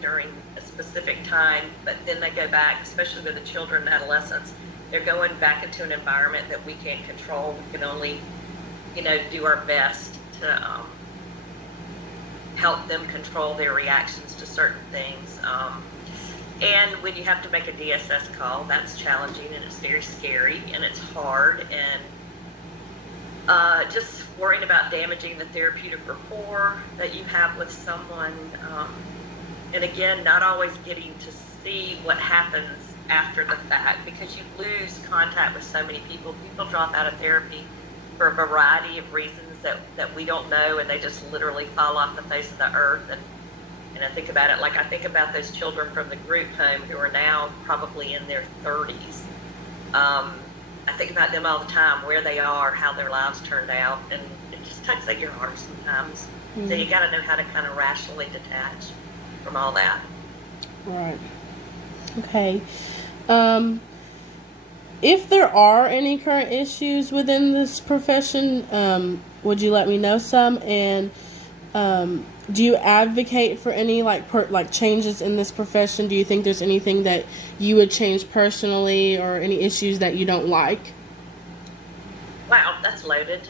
during a specific time, but then they go back, especially with the children and adolescents, they're going back into an environment that we can't control. We can only, do our best to help them control their reactions to certain things. And when you have to make a DSS call, that's challenging and it's very scary and it's hard. And just worrying about damaging the therapeutic rapport that you have with someone. And again, not always getting to see what happens after the fact, because you lose contact with so many people. People drop out of therapy for a variety of reasons that we don't know, and they just literally fall off the face of the earth. And I think about it, like I think about those children from the group home who are now probably in their 30s. I think about them all the time, where they are, how their lives turned out, and it just tugs at your heart sometimes. Mm-hmm. So you got to know how to kind of rationally detach from all that. Right. Okay. If there are any current issues within this profession, would you let me know some? And do you advocate for any like changes in this profession? Do you think there's anything that you would change personally, or any issues that you don't like? Wow, that's loaded.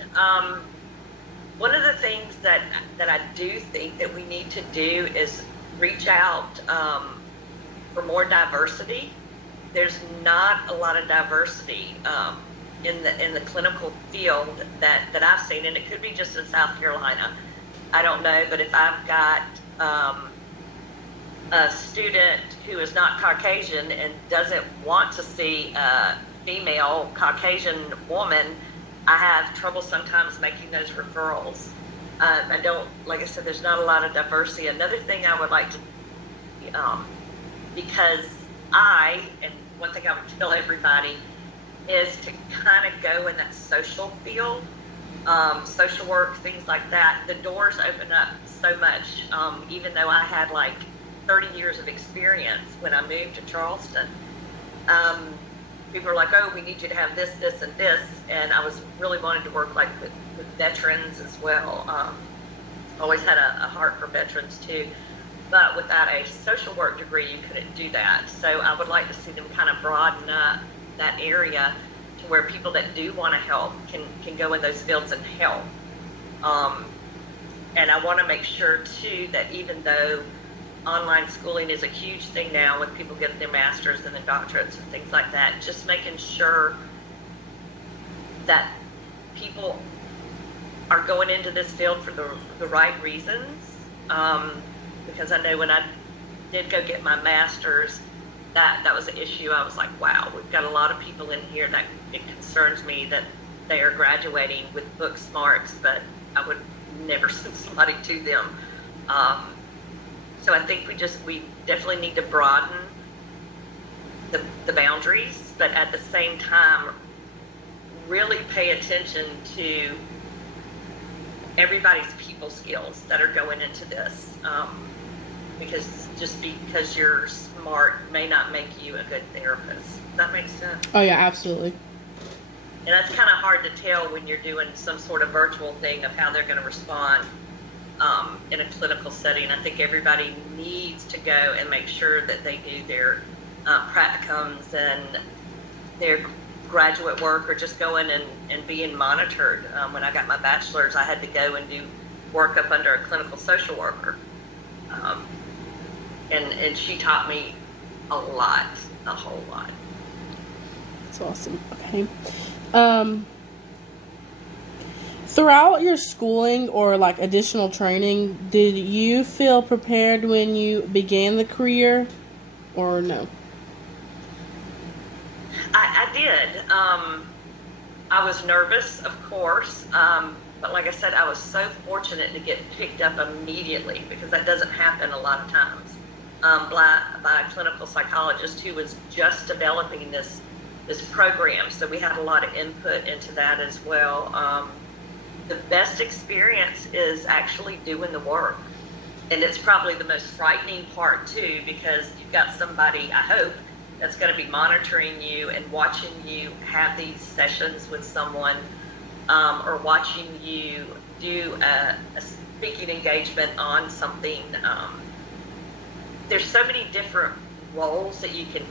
One of the things that I do think that we need to do is reach out for more diversity. There's not a lot of diversity in the clinical field that I've seen, and it could be just in South Carolina. I don't know, but if I've got a student who is not Caucasian and doesn't want to see a female Caucasian woman, I have trouble sometimes making those referrals. I don't, like I said, there's not a lot of diversity. Another thing I would like to, because and one thing I would tell everybody is to kind of go in that social field, social work, things like that. The doors open up so much, even though I had like 30 years of experience when I moved to Charleston. People were like, oh, we need you to have this, this, and this. And I was really wanting to work like with veterans as well. Always had a heart for veterans too. But without a social work degree, you couldn't do that. So I would like to see them kind of broaden up that area to where people that do want to help can go in those fields and help. And I want to make sure too that even though online schooling is a huge thing now with people getting their masters and their doctorates and things like that, just making sure that people are going into this field for the right reasons. Because I know when I did go get my master's, that was an issue. I was like, wow, we've got a lot of people in here that it concerns me that they are graduating with book smarts, but I would never send somebody to them. So I think we definitely need to broaden the boundaries, but at the same time, really pay attention to everybody's people skills that are going into this. Because just because you're smart may not make you a good therapist. Does that make sense? Oh yeah, absolutely. And that's kind of hard to tell when you're doing some sort of virtual thing of how they're going to respond in a clinical setting. I think everybody needs to go and make sure that they do their practicums and their graduate work, or just going and being monitored. When I got my bachelor's, I had to go and do work up under a clinical social worker. And she taught me a whole lot. That's awesome. Okay. Throughout your schooling or like additional training, did you feel prepared when you began the career, or no? I did. I was nervous, of course, but like I said, I was so fortunate to get picked up immediately, because that doesn't happen a lot of times, by a clinical psychologist who was just developing this program. So we had a lot of input into that as well. The best experience is actually doing the work. And it's probably the most frightening part too, because you've got somebody, I hope, that's going to be monitoring you and watching you have these sessions with someone, or watching you do a speaking engagement on something. there's so many different roles that you can